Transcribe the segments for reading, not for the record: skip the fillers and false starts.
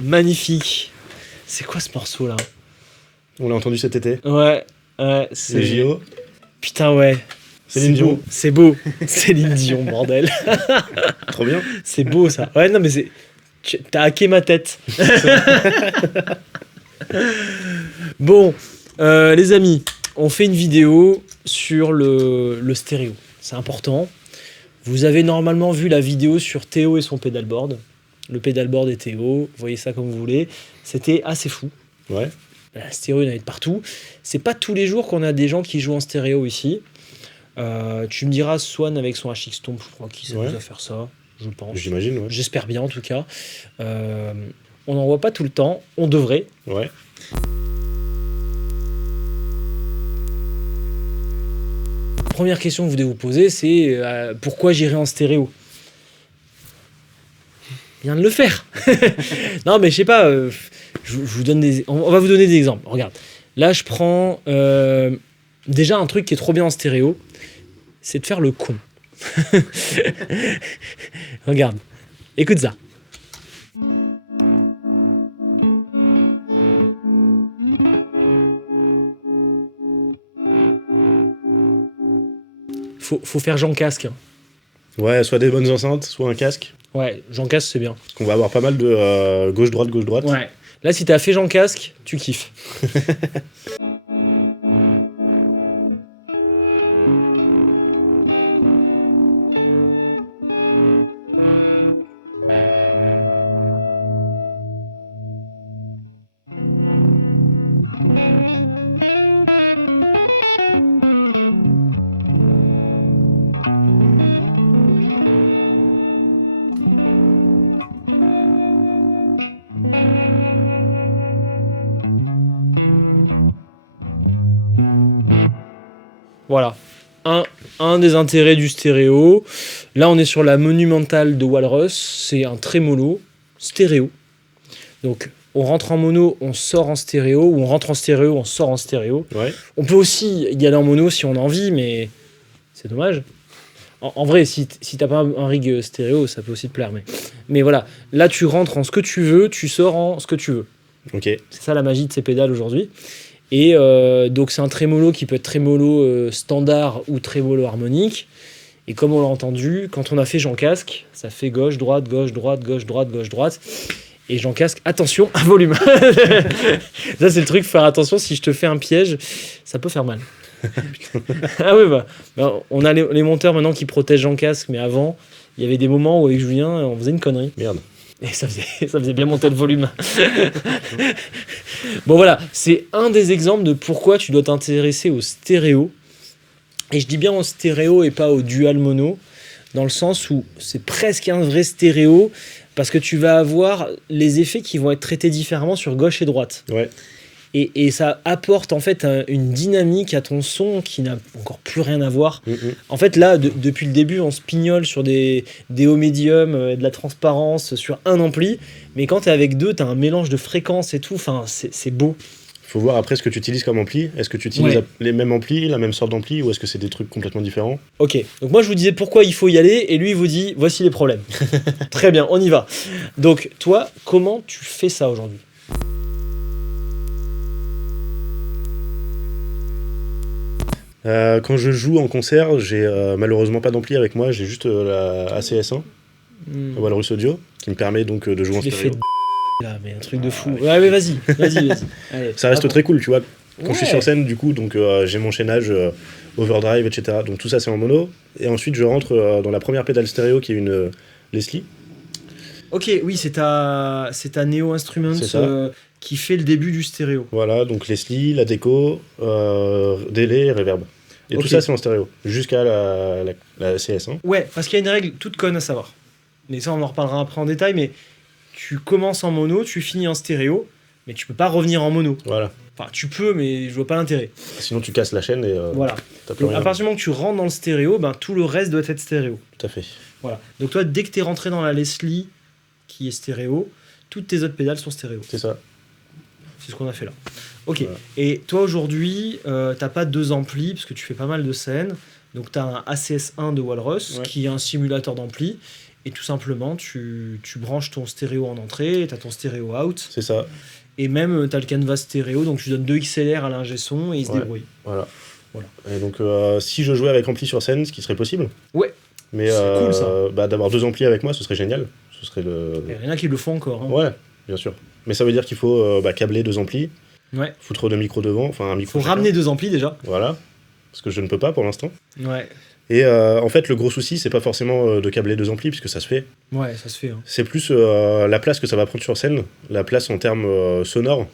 Magnifique. C'est quoi ce morceau là? On l'a entendu cet été. Ouais, C'est les JO. Putain, ouais. Céline Dion. Beau. C'est beau. Céline Dion, bordel. Trop bien. C'est beau ça. Ouais, non, mais t'as hacké ma tête. Bon, les amis, on fait une vidéo sur le stéréo. C'est important. Vous avez normalement vu la vidéo sur Théo et son pédalboard. Le pédalboard et Théo, vous voyez ça comme vous voulez. C'était assez fou. Ouais. La stéréo, il y en avait de partout. C'est pas tous les jours qu'on a des gens qui jouent en stéréo ici. Tu me diras, Swan avec son HX Stomp, je crois qu'il s'amuse à faire ça, je pense. J'imagine, ouais. J'espère bien en tout cas. On n'en voit pas tout le temps, on devrait. Ouais. Première question que vous devez vous poser, c'est pourquoi j'irai en stéréo? Bien de le faire. Non, mais je sais pas. Je vous donne on va vous donner des exemples. Regarde. Là, je prends déjà un truc qui est trop bien en stéréo, c'est de faire le con. Regarde. Écoute ça. Faut faire Jean Casque. Ouais, soit des bonnes enceintes, soit un casque. Ouais, Jean Casque, c'est bien. Parce qu'on va avoir pas mal de gauche-droite, gauche-droite. Ouais. Là, si t'as fait Jean Casque, tu kiffes. Voilà. Un des intérêts du stéréo. Là, on est sur la monumentale de Walrus. C'est un trémolo stéréo. Donc, on rentre en mono, on sort en stéréo. Ou on rentre en stéréo, on sort en stéréo. Ouais. On peut aussi y aller en mono si on a envie, mais c'est dommage. En vrai, si t'as pas un rig stéréo, ça peut aussi te plaire. Mais voilà, là, tu rentres en ce que tu veux, tu sors en ce que tu veux. Ok. C'est ça la magie de ces pédales aujourd'hui. Et donc c'est un trémolo qui peut être trémolo standard ou trémolo harmonique. Et comme on l'a entendu, quand on a fait Jean Casque, ça fait gauche, droite, gauche, droite, gauche, droite, gauche, droite. Et Jean Casque, attention, un volume. Ça c'est le truc, faire attention, si je te fais un piège, ça peut faire mal. Ah oui, bah on a les monteurs maintenant qui protègent Jean Casque, mais avant, il y avait des moments où avec Julien, on faisait une connerie. Merde. Et ça faisait bien monter le volume. Bon voilà, c'est un des exemples de pourquoi tu dois t'intéresser au stéréo. Et je dis bien au stéréo et pas au dual mono, dans le sens où c'est presque un vrai stéréo, parce que tu vas avoir les effets qui vont être traités différemment sur gauche et droite. Ouais. Et ça apporte en fait une dynamique à ton son qui n'a encore plus rien à voir. En fait là, depuis le début, on se pignole sur des hauts médiums, de la transparence sur un ampli, mais quand t'es avec deux, t'as un mélange de fréquences et tout, enfin c'est beau. Faut voir après ce que tu utilises comme ampli. Est-ce que tu utilises les mêmes amplis, la même sorte d'ampli, ou est-ce que c'est des trucs complètement différents? Ok, donc moi je vous disais pourquoi il faut y aller, et lui il vous dit voici les problèmes. Très bien, on y va. Donc toi, comment tu fais ça aujourd'hui? Quand je joue en concert, j'ai malheureusement pas d'ampli avec moi, j'ai juste la ACS1, Walrus Audio, qui me permet donc de jouer en stéréo. Là, mais un truc de fou. Ouais, mais vas-y. Allez, ça reste très cool, tu vois. Quand je suis sur scène, du coup, donc j'ai mon chaînage overdrive, etc. Donc tout ça, c'est en mono. Et ensuite, je rentre dans la première pédale stéréo, qui est une Leslie. Ok, oui, c'est ta Neo Instruments qui fait le début du stéréo. Voilà, donc Leslie, la déco, délai et reverb. Et tout ça, c'est en stéréo, jusqu'à la CS1. Ouais, parce qu'il y a une règle toute conne à savoir. Mais ça, on en reparlera après en détail, mais tu commences en mono, tu finis en stéréo, mais tu peux pas revenir en mono. Voilà. Enfin, tu peux, mais je vois pas l'intérêt. Sinon, tu casses la chaîne et Voilà. t'as plus Donc, à rien. partir du moment que tu rentres dans le stéréo, ben, tout le reste doit être stéréo. Tout à fait. Voilà. Donc, toi, dès que tu es rentré dans la Leslie, qui est stéréo, toutes tes autres pédales sont stéréo. C'est ça. C'est ce qu'on a fait là. Ok. Voilà. Et toi, aujourd'hui, t'as pas 2 amplis, parce que tu fais pas mal de scènes. Donc, tu as un ACS1 de Walrus, Ouais. qui est un simulateur d'ampli. Et tout simplement, tu branches ton stéréo en entrée, tu as ton stéréo out. C'est ça. Et même, tu as le canvas stéréo, donc tu donnes 2 XLR à l'ingé son et il se Ouais. débrouille. Voilà. Voilà. Et donc, si je jouais avec ampli sur scène, ce qui serait possible. Ouais. Mais C'est cool, ça. bah, d'avoir 2 amplis avec moi, ce serait génial. Ce serait Il y en a qui le font encore. Hein. Ouais, bien sûr. Mais ça veut dire qu'il faut câbler 2 amplis, Ouais. foutre 2 micros devant, enfin un micro. Faut chacun. ramener 2 amplis déjà. Voilà. Parce que je ne peux pas pour l'instant. Ouais. Et en fait, le gros souci, c'est pas forcément de câbler 2 amplis, puisque ça se fait. Ouais, ça se fait. Hein. C'est plus la place que ça va prendre sur scène, la place en termes sonores.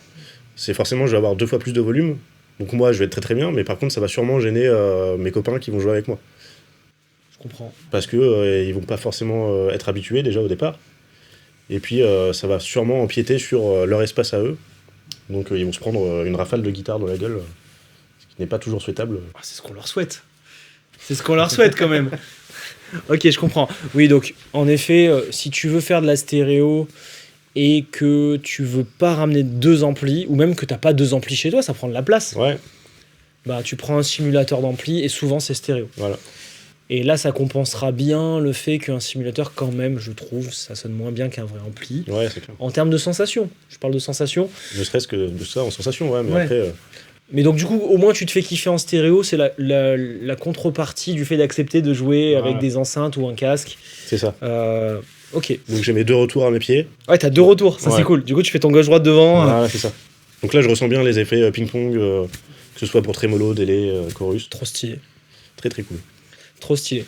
C'est forcément, je vais avoir 2 fois plus de volume. Donc moi, je vais être très très bien, mais par contre, ça va sûrement gêner mes copains qui vont jouer avec moi. Je comprends. Parce que ils vont pas forcément être habitués déjà au départ. Et puis, ça va sûrement empiéter sur leur espace à eux. Donc ils vont se prendre une rafale de guitare dans la gueule, ce qui n'est pas toujours souhaitable. Ah, c'est ce qu'on leur souhaite. C'est ce qu'on leur souhaite quand même. Ok, je comprends. Oui, donc en effet, si tu veux faire de la stéréo et que tu veux pas ramener 2 amplis, ou même que t'as pas 2 amplis chez toi, ça prend de la place, Ouais, bah tu prends un simulateur d'ampli et souvent c'est stéréo. voilà. Et là, ça compensera bien le fait qu'un simulateur, quand même, je trouve, ça sonne moins bien qu'un vrai ampli. Ouais, c'est clair. En termes de sensation, je parle de sensation. Ne serait-ce que de ça en sensation, ouais, mais Ouais. après. Mais donc, du coup, au moins, tu te fais kiffer en stéréo. C'est la contrepartie du fait d'accepter de jouer avec Voilà. des enceintes ou un casque. C'est ça. Ok. Donc j'ai mes 2 retours à mes pieds. Ouais, t'as 2 retours. Ça, Ouais. c'est cool. Du coup, tu fais ton gauche-droite devant. Voilà, c'est ça. Donc là, je ressens bien les effets ping-pong, que ce soit pour trémolo, délai, chorus. Trop stylé. Très très cool. Trop stylé.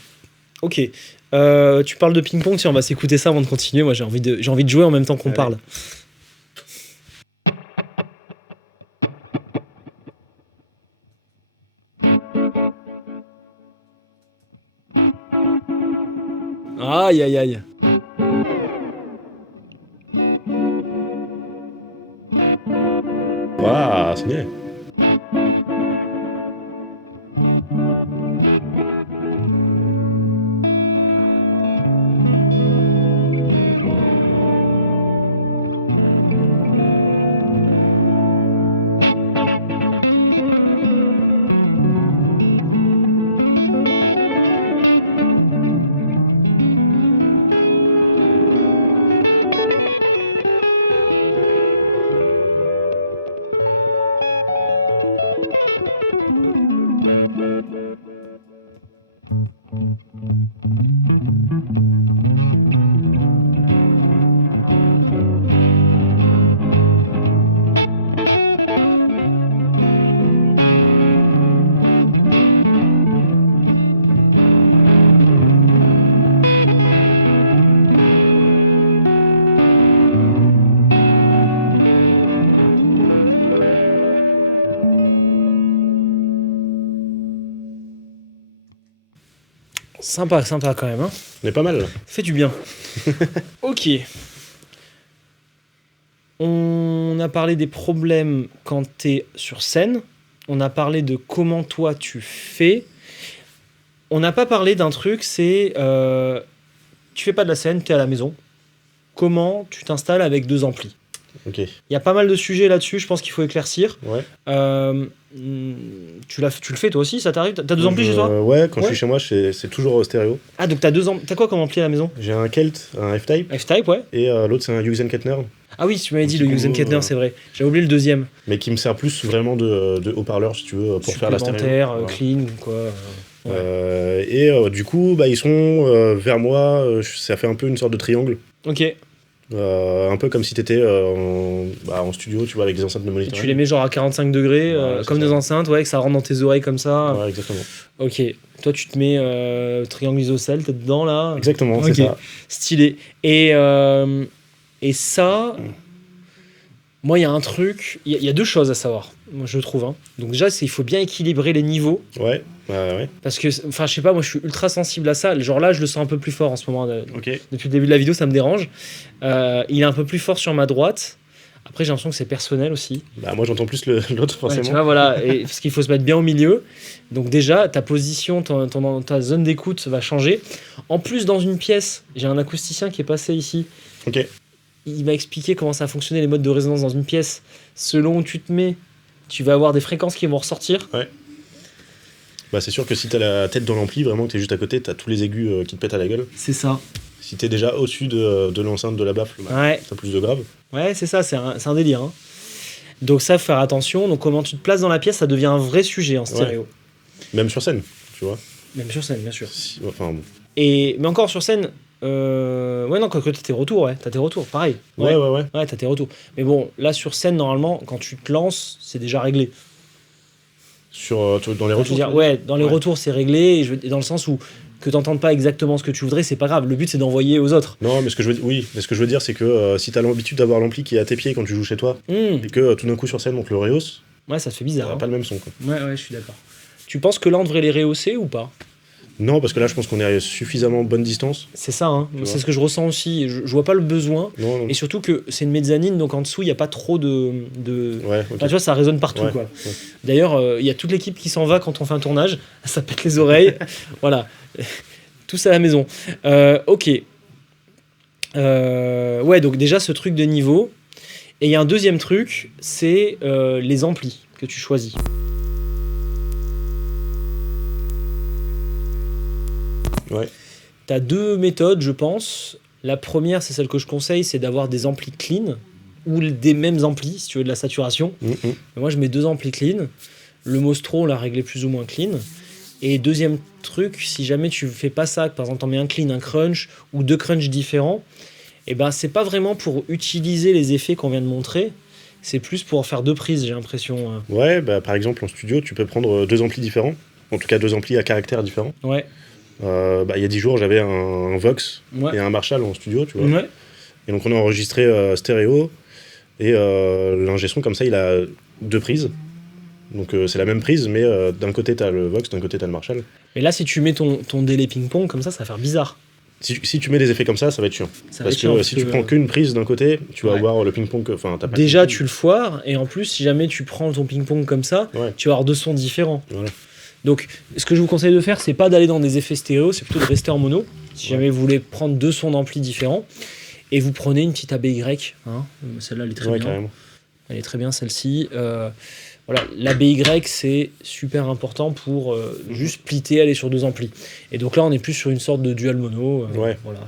Ok. Tu parles de ping-pong. Tiens, on va s'écouter ça avant de continuer. Moi, j'ai envie de jouer en même temps qu'on Allez. parle. Aïe, aïe, aïe. Waouh, c'est bien. Sympa, sympa quand même. Hein. On est pas mal là. Fait du bien. Ok. On a parlé des problèmes quand t'es sur scène. On a parlé de comment toi tu fais. On n'a pas parlé d'un truc, c'est tu fais pas de la scène, t'es à la maison. Comment tu t'installes avec 2 amplis? Ok. Il y a pas mal de sujets là-dessus, je pense qu'il faut éclaircir. Ouais. Tu le fais toi aussi, ça t'arrive? T'as 2 amplis chez toi? Ouais, quand je Ouais. suis chez moi, c'est toujours stéréo. Ah, donc t'as quoi comme ampli à la maison? J'ai un Kelt, un F-Type, F-Type, ouais. et l'autre c'est un Hughes Kettner, Ah oui, tu m'avais dit le Petit Hughes combo, Kettner, c'est vrai. J'ai oublié le deuxième. mais qui me sert plus vraiment de haut-parleur, si tu veux, pour faire la stéréo. Supplémentaire, Voilà. clean ou quoi. Du coup, bah, ils sont vers moi, ça fait un peu une sorte de triangle. Ok. Et Un peu comme si t'étais en studio, tu vois, avec des enceintes de tu monitoring. les mets genre à 45 degrés, Voilà, c'est comme ça. des enceintes, ouais, que ça rentre dans tes oreilles comme ça. Ouais, exactement. Ok. Toi, tu te mets triangle isocèle, t'es dedans là. Exactement, Ok. c'est ça. Stylé. Et ça, moi, il y a un truc, il y a 2 choses à savoir, moi, je trouve. Hein. Donc déjà, il faut bien équilibrer les niveaux. Ouais, ouais. Parce que, enfin, je sais pas, moi, je suis ultra sensible à ça. Genre là, je le sens un peu plus fort en ce moment. Ok. Depuis le début de la vidéo, ça me dérange. Il est un peu plus fort sur ma droite. Après, j'ai l'impression que c'est personnel aussi. Bah, moi, j'entends plus l'autre, Ouais, forcément. tu vois, voilà, et, parce qu'il faut se mettre bien au milieu. Donc déjà, ta position, ta zone d'écoute va changer. En plus, dans une pièce, j'ai un acousticien qui est passé ici. Ok. Il m'a expliqué comment ça fonctionnait, les modes de résonance dans une pièce. Selon où tu te mets, tu vas avoir des fréquences qui vont ressortir. Bah, c'est sûr que si t'as la tête dans l'ampli, vraiment que t'es juste à côté, t'as tous les aigus qui te pètent à la gueule. C'est ça. Si t'es déjà au-dessus de l'enceinte de la baffle, bah, Ouais, t'as plus de grave. ouais, c'est ça, c'est un délire. Hein. Donc ça, faut faire attention. Donc comment tu te places dans la pièce, ça devient un vrai sujet en stéréo. Même sur scène, tu vois. Même sur scène, bien sûr. Enfin, bon. Mais encore sur scène, ouais, non, quand t'as tes retours, ouais, t'as tes retours, pareil. Ouais. Ouais, t'as tes retours. Mais bon, là, sur scène, normalement, quand tu te lances, c'est déjà réglé. Dans les Je veux retours. dire, ouais, dans les retours, c'est réglé, et dans le sens où que t'entendes pas exactement ce que tu voudrais, c'est pas grave. Le but, c'est d'envoyer aux autres. Non, mais ce que je veux dire, c'est que si t'as l'habitude d'avoir l'ampli qui est à tes pieds quand tu joues chez toi, et que tout d'un coup sur scène, on te le rehausse, Ouais, ça te fait ça bizarre. n'a Hein. pas le même son, quoi. Ouais, je suis d'accord. Tu penses que là, on devrait les rehausser ou pas? Non, parce que là, je pense qu'on est à suffisamment bonne distance. C'est ça, hein. Tu C'est vois. ce que je ressens aussi. Je vois pas le besoin. Non. Et surtout que c'est une mezzanine, donc en dessous, il n'y a pas trop de... Ouais, ok. Enfin, tu vois, ça résonne partout, Ouais, quoi. ouais. D'ailleurs, il y a toute l'équipe qui s'en va quand on fait un tournage. Ça pète les oreilles. Voilà. Tous à la maison. Ok. Ouais, donc déjà, ce truc de niveau. Et il y a un deuxième truc, c'est les amplis que tu choisis. Ouais. Tu as deux méthodes, je pense. La première, c'est celle que je conseille, c'est d'avoir des amplis clean ou des mêmes amplis, si tu veux de la saturation. Moi, je mets 2 amplis clean. Le Mostro, on l'a réglé plus ou moins clean. Et deuxième truc, si jamais tu fais pas ça, par exemple, tu en mets un clean, un crunch ou 2 crunchs différents, et ben c'est pas vraiment pour utiliser les effets qu'on vient de montrer, c'est plus pour faire 2 prises, j'ai l'impression. Ouais, bah, par exemple, en studio, tu peux prendre 2 amplis différents. En tout cas, 2 amplis à caractère différents. Ouais. Il y a 10 jours, j'avais un Vox Ouais. et un Marshall en studio, tu vois. Ouais. Et donc, on a enregistré stéréo. Et l'ingé son, comme ça, il a 2 prises. Donc, c'est la même prise, mais d'un côté, t'as le Vox, d'un côté, t'as le Marshall. Mais là, si tu mets ton délai ping-pong comme ça va faire bizarre. Si tu mets des effets comme ça va être chiant. Ça va Parce être chiant, que si tu prends qu'une prise d'un côté, tu vas Ouais. avoir le ping-pong. Enfin, t'as pas Déjà, de- tu le foires, et en plus, si jamais tu prends ton ping-pong comme ça, Ouais. tu vas avoir 2 sons différents. Voilà. Donc, ce que je vous conseille de faire, c'est pas d'aller dans des effets stéréo, c'est plutôt de rester en mono. Si Ouais. jamais vous voulez prendre 2 sons d'ampli différents, et vous prenez une petite ABY. Hein. Celle-là, elle est très Ouais, bien. carrément. Elle est très bien, celle-ci. Voilà, l'ABY, c'est super important pour juste splitter, aller sur 2 amplis. Et donc là, on est plus sur une sorte de dual mono. Ouais. Voilà.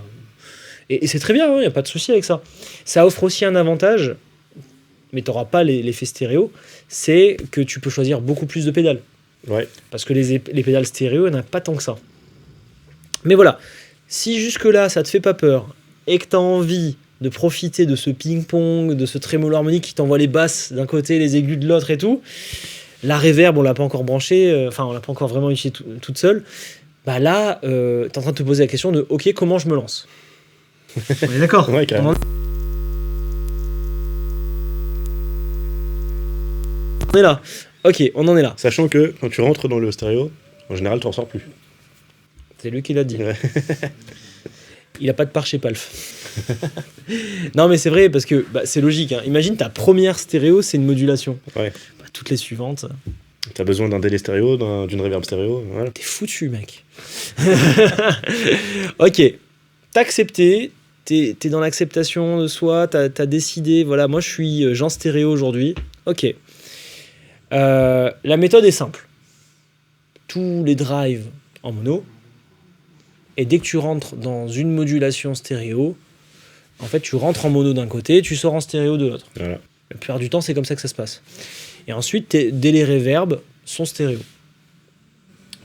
Et c'est très bien, il n'y a pas de souci avec ça. Ça offre aussi un avantage, mais tu n'auras pas l'effet stéréo, c'est que tu peux choisir beaucoup plus de pédales. Ouais. Parce que les pédales stéréo, il n'y en a pas tant que ça. Mais voilà, si jusque-là, ça te fait pas peur, et que tu as envie de profiter de ce ping-pong, de ce trémolo harmonique qui t'envoie les basses d'un côté, les aigus de l'autre et tout, la reverb, on l'a pas encore branchée, enfin, on l'a pas encore vraiment utilisée toute seule, bah là, tu es en train de te poser la question de « Ok, comment je me lance ?» On est d'accord. Ouais, carrément. On est là. Ok, on en est là. Sachant que quand tu rentres dans le stéréo, en général, tu en ressors plus. C'est lui qui l'a dit. Ouais. Il a pas de part chez Palf. Non, mais c'est vrai, parce que bah, c'est logique. Hein. Imagine ta première stéréo, c'est une modulation. Ouais. Bah, toutes les suivantes, T'as besoin d'un délai stéréo, d'une reverb stéréo, voilà. t'es foutu, mec. Ok, t'as accepté, t'es dans l'acceptation de soi, t'as décidé, voilà, moi je suis Jean Stéréo aujourd'hui. Ok. La méthode est simple. Tous les drives en mono, et dès que tu rentres dans une modulation stéréo, en fait, tu rentres en mono d'un côté, tu sors en stéréo de l'autre. Voilà. La plupart du temps, c'est comme ça que ça se passe. Et ensuite, tes délais reverb sont stéréo.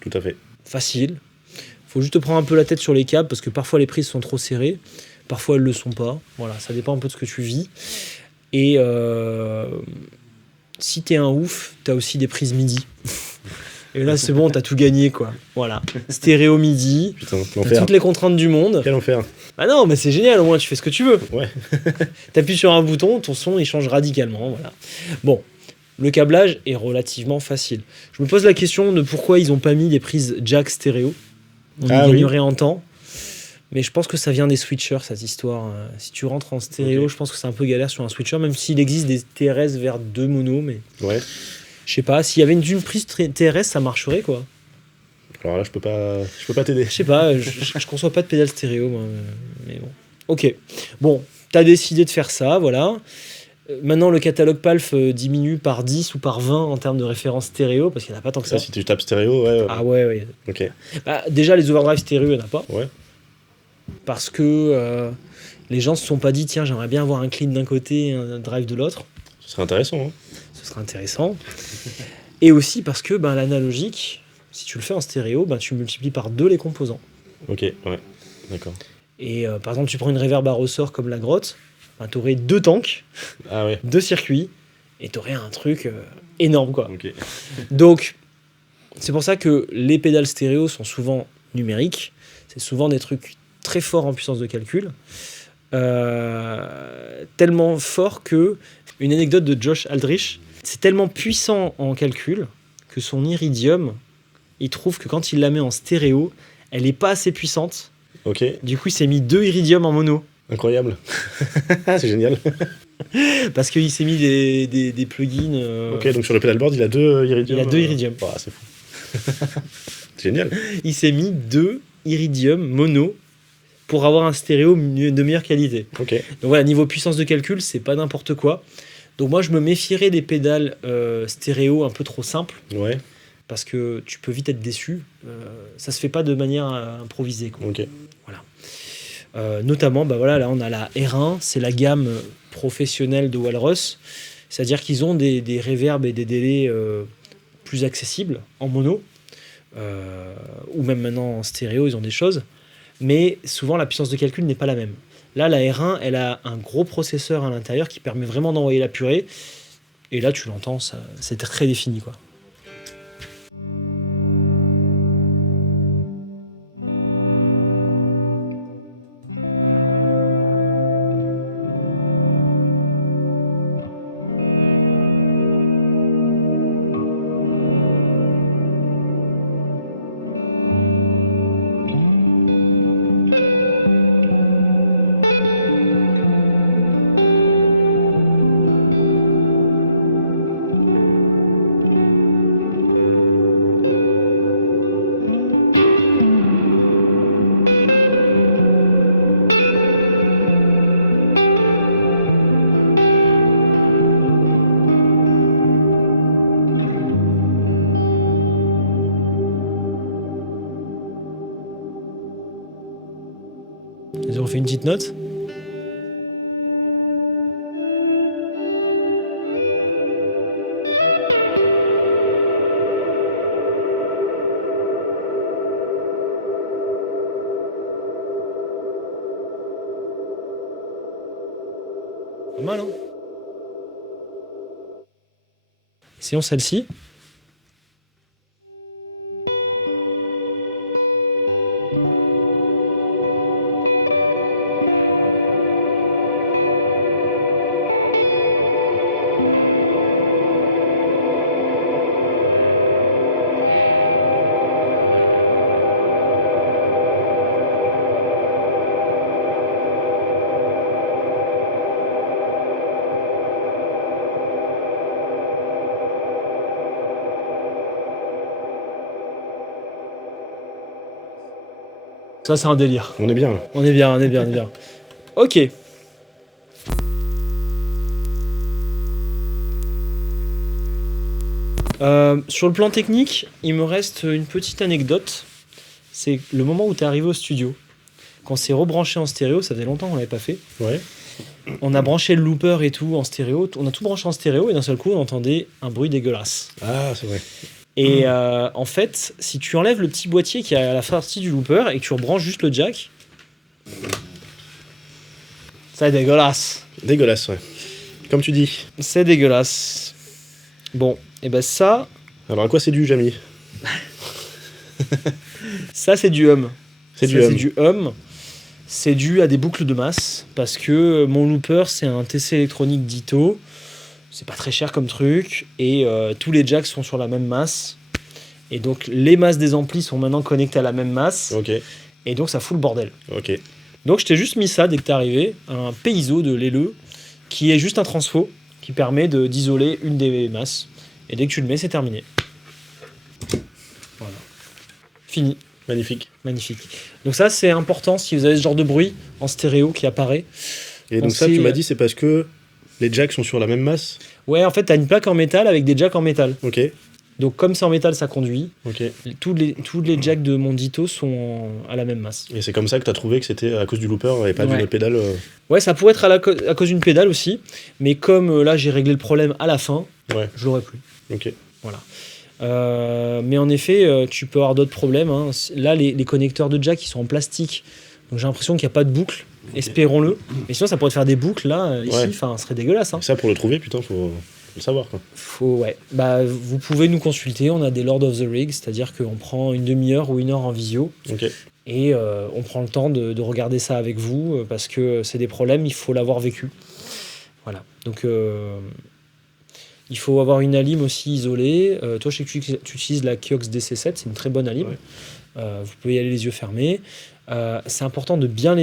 Tout à fait. Facile. Faut juste te prendre un peu la tête sur les câbles parce que parfois les prises sont trop serrées, parfois elles le sont pas. Voilà, ça dépend un peu de ce que tu vis. Et si t'es un ouf, t'as aussi des prises MIDI. Et là, c'est bon, t'as tout gagné, quoi. Voilà. Stéréo MIDI. Putain, T'as l'enfer. toutes les contraintes du monde. Quel enfer. Ah non, mais c'est génial, au moins tu fais ce que tu veux. Ouais. T'appuies sur un bouton, ton son il change radicalement. Voilà. Bon, le câblage est relativement facile. Je me pose la question de pourquoi ils n'ont pas mis des prises jack stéréo. On y Ah oui. gagnerait en temps. Mais je pense que ça vient des switchers, cette histoire. Si tu rentres en stéréo, Ok. je pense que c'est un peu galère sur un switcher, même s'il existe des TRS vers 2 mono, mais Ouais. je sais pas, s'il y avait une prise TRS, ça marcherait, quoi. Alors là, je peux pas t'aider. Je sais pas, je conçois pas de pédale stéréo, moi, mais bon. Ok, bon, t'as décidé de faire ça, voilà. Maintenant, le catalogue PALF diminue par 10 ou par 20 en termes de référence stéréo, parce qu'il n'y en a pas tant que ça. Ça, si tu tapes stéréo, ouais. Ah ouais. Ok. Bah, déjà, les overdrive stéréo, il n'y en a pas. Ouais. Parce que les gens se sont pas dit, tiens, j'aimerais bien avoir un clean d'un côté et un drive de l'autre. Ce serait intéressant. Hein. Ce serait intéressant. Et aussi parce que l'analogique, si tu le fais en stéréo, tu multiplies par 2 les composants. Ok, ouais. D'accord. Et par exemple, tu prends une reverb à ressort comme la grotte, tu aurais 2 tanks, Ah ouais. 2 circuits, et tu aurais un truc énorme, quoi. Ok. Donc, c'est pour ça que les pédales stéréo sont souvent numériques. C'est souvent des trucs très forts en puissance de calcul. Tellement fort que, une anecdote de Josh Aldrich, c'est tellement puissant en calcul que son iridium, il trouve que quand il la met en stéréo, elle n'est pas assez puissante. Ok. Du coup, il s'est mis 2 iridium en mono. Incroyable. C'est génial. Parce qu'il s'est mis des plugins. Ok, donc sur le pedalboard, il a 2 iridium. Il a 2 iridium. Ah, c'est fou. C'est génial. Il s'est mis 2 iridium mono pour avoir un stéréo de meilleure qualité. Ok. Donc voilà, niveau puissance de calcul, c'est pas n'importe quoi. Donc moi, je me méfierais des pédales stéréo un peu trop simples, Ouais. parce que tu peux vite être déçu. Ça se fait pas de manière improvisée, quoi. Ok. Notamment, là on a la R1, c'est la gamme professionnelle de Walrus, c'est-à-dire qu'ils ont des reverbs et des délais plus accessibles en mono, ou même maintenant en stéréo, ils ont des choses, mais souvent la puissance de calcul n'est pas la même. Là, la R1, elle a un gros processeur à l'intérieur qui permet vraiment d'envoyer la purée, et là tu l'entends, c'est très défini, quoi. Ils ont fait une petite note. Pas mal, hein? Essayons celle-ci. Ça, c'est un délire. On est bien. Là. On est bien. Ok. Sur le plan technique, il me reste une petite anecdote. C'est le moment où tu es arrivé au studio. Quand c'est rebranché en stéréo, ça faisait longtemps qu'on l'avait pas fait. Ouais. On a branché le looper et tout en stéréo. On a tout branché en stéréo et d'un seul coup, on entendait un bruit dégueulasse. Ah, c'est vrai. Et en fait, si tu enlèves le petit boîtier qui est à la sortie du looper et que tu rebranches juste le jack, c'est dégueulasse. Dégueulasse, ouais. Comme tu dis. C'est dégueulasse. Bon, et ben ça, Alors, à quoi c'est dû, Jamy? ça c'est du hum. C'est Ça, du hum. C'est du hum. C'est dû à des boucles de masse parce que mon looper c'est un TC électronique Ditto. C'est pas très cher comme truc et tous les jacks sont sur la même masse. Et donc les masses des amplis sont maintenant connectées à la même masse. Ok. Et donc ça fout le bordel. Ok. Donc je t'ai juste mis ça dès que t'es arrivé, un P-ISO de l'aileux, qui est juste un transfo, qui permet d'isoler une des masses. Et dès que tu le mets, c'est terminé. Voilà. Fini. Magnifique. Magnifique. Donc ça, c'est important si vous avez ce genre de bruit en stéréo qui apparaît. Et donc ça, tu m'as dit, c'est parce que les jacks sont sur la même masse? Ouais, en fait, t'as une plaque en métal avec des jacks en métal. Ok. Donc comme c'est en métal, ça conduit. Ok. Tous les jacks de mon Ditto sont à la même masse. Et c'est comme ça que tu as trouvé que c'était à cause du looper et pas d'une pédale Ouais, ça pourrait être à cause d'une pédale aussi. Mais comme là, j'ai réglé le problème à la fin, je l'aurais plus. Ok. Voilà. Mais en effet, tu peux avoir d'autres problèmes. Hein. Là, les connecteurs de jack, ils sont en plastique. Donc j'ai l'impression qu'il n'y a pas de boucle. Espérons-le. Mais sinon, ça pourrait te faire des boucles là, ici. Enfin, ce serait dégueulasse. Hein. Et ça, pour le trouver, putain, faut le savoir. Quoi. Bah, vous pouvez nous consulter. On a des Lord of the Rig, c'est-à-dire qu'on prend une demi-heure ou 1 heure en visio. Okay. Et on prend le temps de regarder ça avec vous parce que c'est des problèmes, il faut l'avoir vécu. Voilà. Donc, il faut avoir une alim aussi isolée. Toi, je sais que tu utilises la Kiox DC7, c'est une très bonne alim. Ouais. Vous pouvez y aller les yeux fermés. C'est important de bien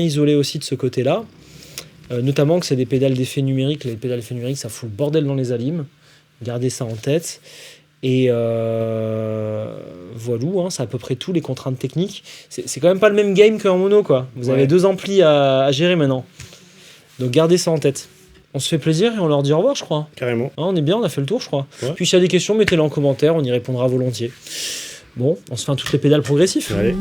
isoler aussi de ce côté-là. Notamment que c'est des pédales d'effet numérique. Les pédales d'effet numérique, ça fout le bordel dans les alims. Gardez ça en tête. Et voilà, hein, c'est à peu près tout les contraintes techniques. C'est quand même pas le même game qu'en mono, quoi. Vous avez 2 amplis à gérer maintenant. Donc gardez ça en tête. On se fait plaisir et on leur dit au revoir, je crois. Carrément. Hein, on est bien, on a fait le tour, je crois. Ouais. Puis s'il y a des questions, mettez-les en commentaire, on y répondra volontiers. Bon, on se fait un toutes les pédales progressif. Allez.